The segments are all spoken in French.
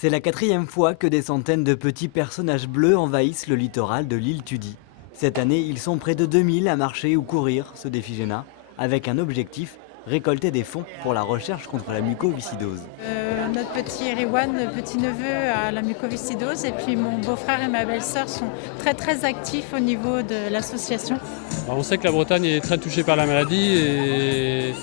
C'est la 4e fois que des centaines de petits personnages bleus envahissent le littoral de l'île Tudy. Cette année, ils sont près de 2000 à marcher ou courir ce défi GENA, avec un objectif, récolter des fonds pour la recherche contre la mucoviscidose. Notre petit Eriwan, petit-neveu, a la mucoviscidose et puis mon beau-frère et ma belle-sœur sont très actifs au niveau de l'association. On sait que la Bretagne est très touchée par la maladie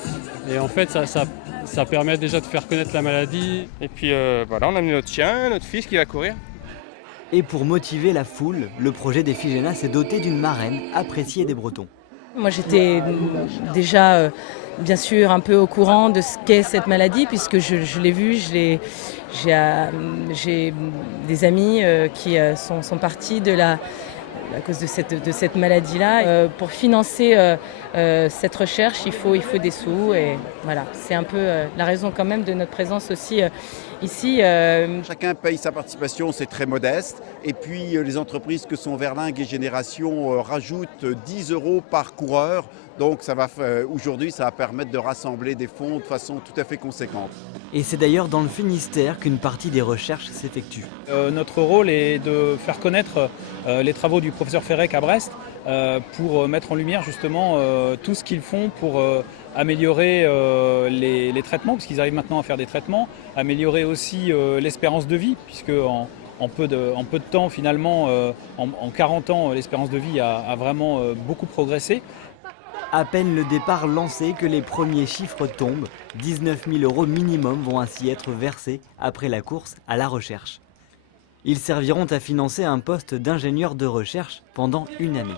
et en fait ça permet déjà de faire connaître la maladie. Et puis voilà, on a mis notre chien, notre fils qui va courir. Et pour motiver la foule, le projet défi GENA s'est doté d'une marraine appréciée des Bretons. Moi j'étais déjà bien sûr un peu au courant de ce qu'est cette maladie puisque je l'ai vue, j'ai des amis qui sont partis à cause de cette maladie-là. Pour financer cette recherche, il faut des sous et voilà, c'est un peu la raison quand même de notre présence aussi ici. Chacun paye sa participation, c'est très modeste. Et puis les entreprises que sont Verlingue et Génération rajoutent 10 € par coureur. Donc aujourd'hui, ça va permettre de rassembler des fonds de façon tout à fait conséquente. Et c'est d'ailleurs dans le Finistère qu'une partie des recherches s'effectue. Notre rôle est de faire connaître les travaux du professeur Ferrec à Brest pour mettre en lumière justement tout ce qu'ils font pour améliorer les traitements, parce qu'ils arrivent maintenant à faire des traitements, améliorer aussi l'espérance de vie, puisque en peu de temps finalement, en 40 ans, l'espérance de vie a vraiment beaucoup progressé. À peine le départ lancé que les premiers chiffres tombent, 19 000 € minimum vont ainsi être versés après la course à la recherche. Ils serviront à financer un poste d'ingénieur de recherche pendant une année.